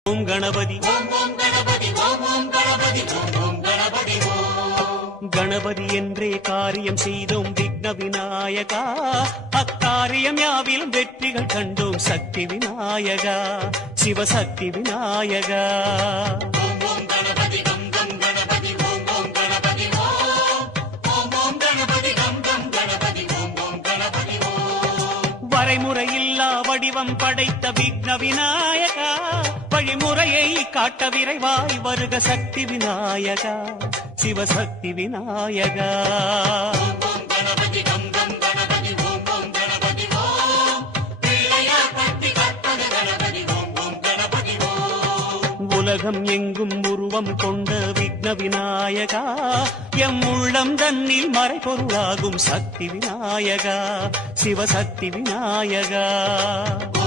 ஓம் கணபதி கணபதி என்றே காரியம் செய்தோம் விக்ன விநாயகா. அக்காரியம் யாவிலும் வெற்றிகள் கண்டோம் சக்தி விநாயகா, சிவசக்தி விநாயகா. வரைமுறையில்லா வடிவம் படைத்த விக்ன விநாயகா, வழிமுறையை காட்ட விரைவாய் வருக சக்தி விநாயகா, சிவசக்தி விநாயகா. உலகம் எங்கும் உருவம் கொண்ட விக்ன விநாயகா, எம் உள்ளம் தன்னில் மறைபொருளாகும் சக்தி விநாயகா, சிவசக்தி விநாயகா.